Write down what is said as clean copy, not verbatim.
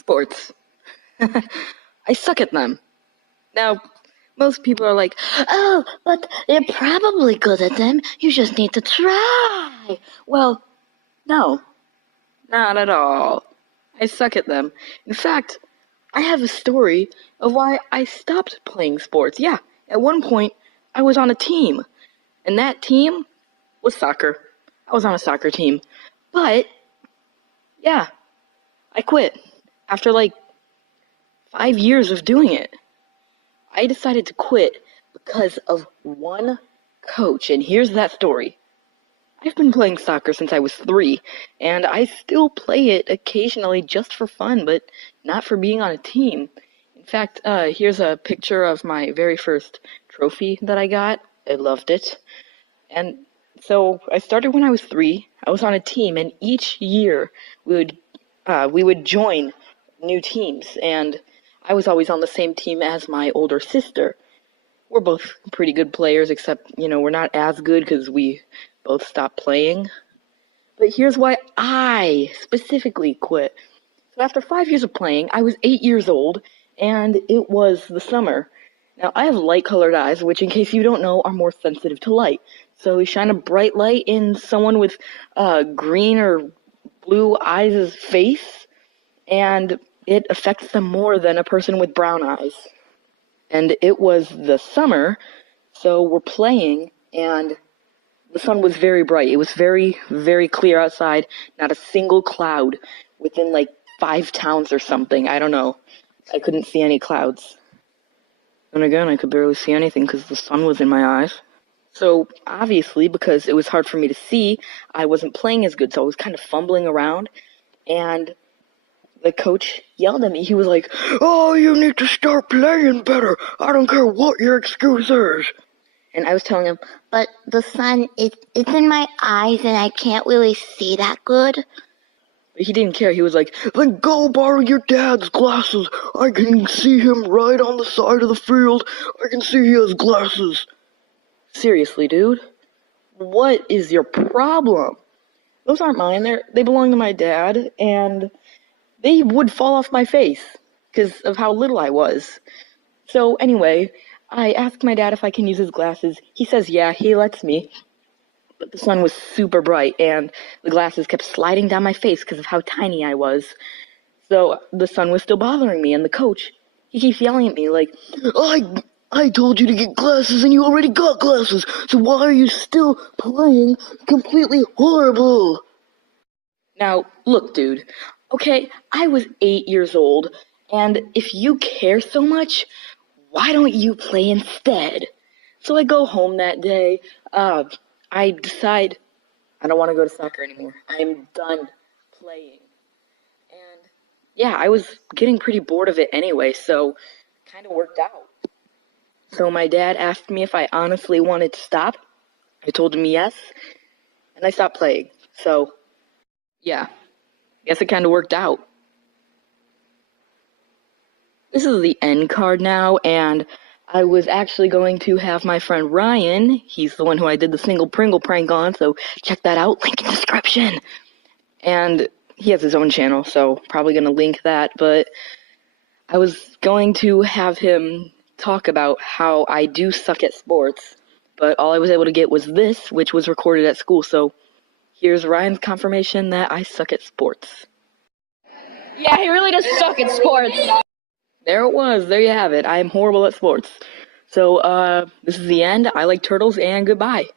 Sports. I suck at them. Now, most people are like, oh, but you're probably good at them. You just need to try. Well, no, not at all. I suck at them. In fact, I have a story of why I stopped playing sports. Yeah, at one point, I was on a team, and that team was soccer. I was on a soccer team. But, yeah, I quit after like 5 years of doing it. I decided to quit because of one coach, and here's that story. I've been playing soccer since I was 3, and I still play it occasionally just for fun, but not for being on a team. In fact, here's a picture of my very first trophy that I got. I loved it. And so I started when I was 3. I was on a team, and each year we would join new teams, and I was always on the same team as my older sister. We're both pretty good players, except, we're not as good because we both stopped playing. But here's why I specifically quit. So after 5 years of playing, I was 8 years old, and it was the summer. Now, I have light-colored eyes, which, in case you don't know, are more sensitive to light. So you shine a bright light in someone with green or blue eyes' face, and it affects them more than a person with brown eyes. And it was the summer, so we're playing, and the sun was very bright. It was very, very clear outside, not a single cloud within like 5 towns or something. I don't know. I couldn't see any clouds. And again, I could barely see anything because the sun was in my eyes. So, obviously, because it was hard for me to see, I wasn't playing as good, so I was kind of fumbling around, and the coach yelled at me. He was like, "Oh, you need to start playing better. I don't care what your excuse is." And I was telling him, But the sun, it's in my eyes and I can't really see that good. but he didn't care. He was like, "Then go borrow your dad's glasses. I can see him right on the side of the field. I can see he has glasses." Seriously, dude? What is your problem? Those aren't mine. They belong to my dad, and they would fall off my face because of how little I was. So anyway, I asked my dad if I can use his glasses. He says yeah, he lets me. But the sun was super bright, and the glasses kept sliding down my face because of how tiny I was. So the sun was still bothering me, and the coach, he keeps yelling at me like, I told you to get glasses, and you already got glasses, so why are you still playing completely horrible? Now, look, dude, okay, I was 8 years old, and if you care so much, why don't you play instead? So I go home that day, I decide I don't want to go to soccer anymore. I'm done playing. And yeah, I was getting pretty bored of it anyway, so it kind of worked out. So my dad asked me if I honestly wanted to stop. I told him yes, and I stopped playing. So yeah, guess it kind of worked out. This is the end card now, and I was actually going to have my friend Ryan, he's the one who I did the single Pringle prank on, so check that out, link in description. And he has his own channel, so probably going to link that, but I was going to have him talk about how I do suck at sports, but all I was able to get was this, which was recorded at school, so here's Ryan's confirmation that I suck at sports. Yeah, he really does suck at sports. There it was. There you have it. I'm horrible at sports. So, this is the end. I like turtles, and goodbye.